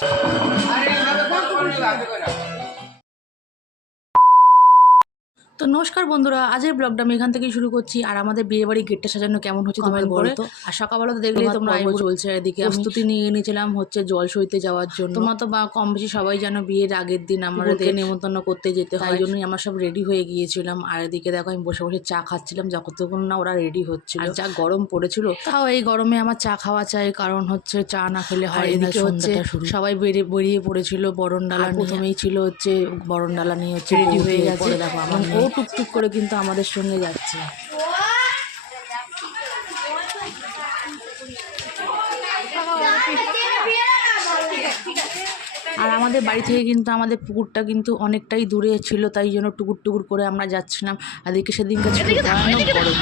তো নমস্কার বন্ধুরা, আজের ব্লগটা আমি এখান থেকেই শুরু করছি। আর আমাদের বিয়ে বাড়ির গেটটা সাজানো কেমন হচ্ছে তোমাদের বলতো। আর সকালবেলা তো দেখলেই তোমরা চলছে, এদিকে প্রস্তুতি নিয়ে নিয়েছিলাম হচ্ছে জল সইতে যাওয়ার জন্য। তোমরা তো কম বেশি সবাই জানো বিয়ের আগের দিন আমাদের নেমন্তন্ন করতে যেতে হয়, তাই জন্যই আমরা সব রেডি হয়ে গিয়েছিলাম। আর এদিকে দেখো আমি বসে বসে চা খাচ্ছিলাম যতক্ষণ না ওরা রেডি হচ্ছিল। আর যা গরম পড়েছিল, তাও এই গরমে আমার চা খাওয়া চাই, কারণ হচ্ছে চা না খেলে হয়। এদিকে হচ্ছে সবাই বেরিয়ে পড়েছিল বরণডালা। প্রথমেই ছিল হচ্ছে বরণডালা নিয়ে হচ্ছে রেডি হয়ে গেছে। দেখো আমার ও টুকটুক করে কিন্তু আমাদের সঙ্গে যাচ্ছে। আর আমাদের বাড়ি থেকে কিন্তু আমাদের পুকুরটা কিন্তু অনেকটাই দূরে ছিল, তাই জন্য টুকুর টুকুর করে আমরা যাচ্ছিলাম। আর এদিকে সেদিনকার ছিল ভয়ানক গরম।